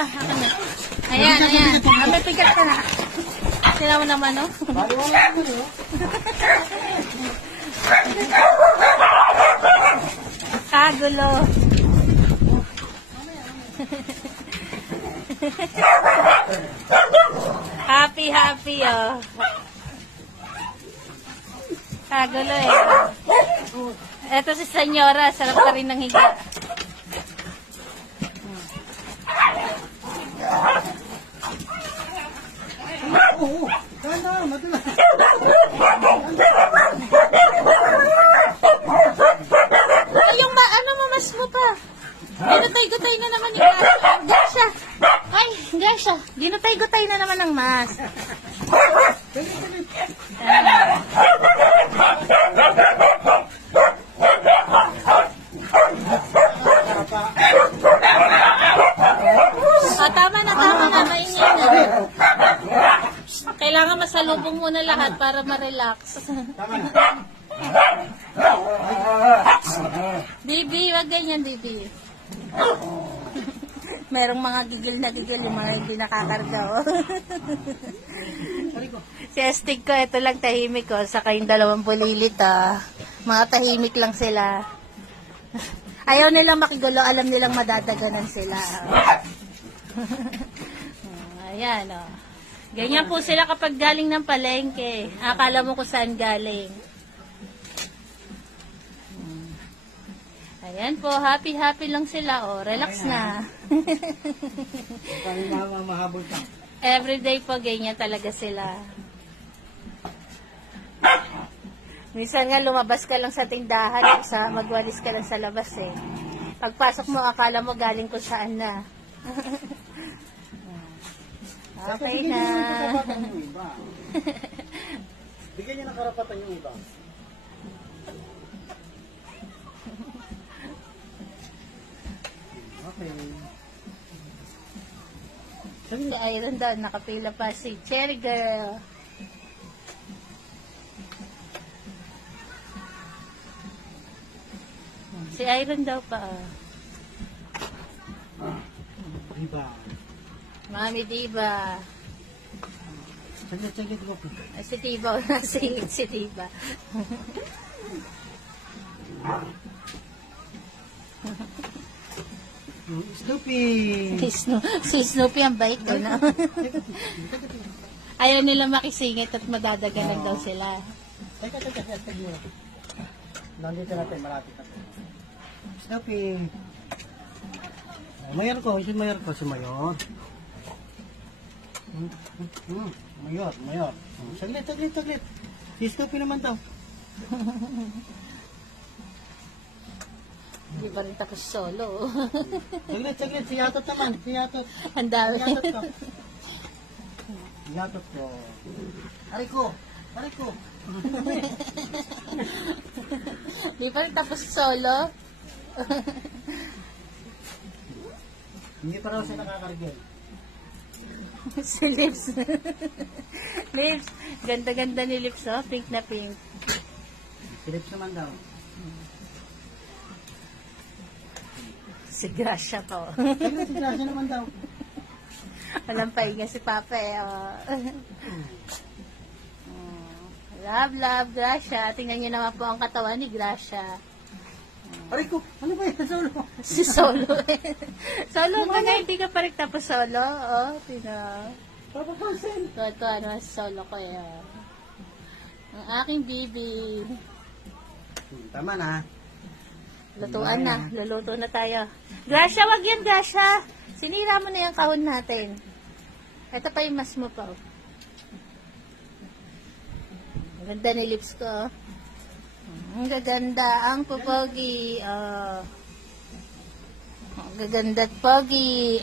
pa. Akin na. Ayan, ayan. May pigat ka na. Sila mo naman, no? Kagulo. Happy, happy, oh. Kagulo, eh. Eto si Senyora, sarap ka rin ng higa. Oo, ganda, madala. Ay, yung ano, mamas mo pa. Ginatay-gutay na naman yung mas. Gasha. Ay, Gasha. Ginatay-gutay na naman ang mas. Tama na, maingay na. Kailangan masalubong muna lahat para ma-relax. Bibi, wag ganyan, Bibi. Merong mga gigil na gigil, yung mga hindi nakakarga, oh. Si Estig ko, ito lang tahimik ko, saka yung 2 bulilit, ah. Mga tahimik lang sila. Ayaw nilang makigulo, alam nilang madadaganan sila. Ayan, oh. Ganyan po sila kapag galing ng palengke. Akala mo kung saan galing. Ayan po, happy-happy lang sila. Oh, relax na. Everyday po, ganyan talaga sila. Minsan nga lumabas ka lang sa tindahan, magwalis ka lang sa labas eh. Pagpasok mo, akala mo galing kung saan na. Okay na. Bigyan niya ng karapatan yung iba. Okay. Si Iron daw, nakapila pa si Cherry Girl. Si Iron daw pa. Diba? Mami Diba. Saglit ko. Si Diba, nasingit si Diba. Snoopy! Si Snoopy ang bait ko na. Ayaw nila makisingit at madadaganan daw sila. Teka. Nandito natin, malapit na. Snoopy! Mayor ko, si Mayor. Mayor. Saglit. Si Snoopy naman daw. Hindi pa rin tapos solo. Saglit. Si Yatot naman. Ang dami. Yatot ko. Aray ko. Hindi pa rin tapos solo. Hindi pa raw siya nakakargil. Si Lips. Lips. Ganda-ganda ni Lips, oh. Pink na pink. Si Lips naman daw. Si Gracia po. Si Gracia naman daw. Walang pahinga si Papa eh. Oh. Love, Gracia. Tingnan niyo naman po ang katawan ni Gracia. Aray ko, ano ba yan? Solo? Si Solo eh. Solo ka na, hindi ka pa rin tapos solo. Oh, Papapansin. Ito, ano, solo ko eh. Oh. Ang aking bibi. Tama na. Lutuan na. Luluto na tayo. Gracia, wag yan, Gracia. Sinira mo na yung kahon natin. Ito pa yung mas mo pa. Ang ganda ni Lips ko. Oh. Ang gaganda. Ang pupogi. Ang gaganda at pogi.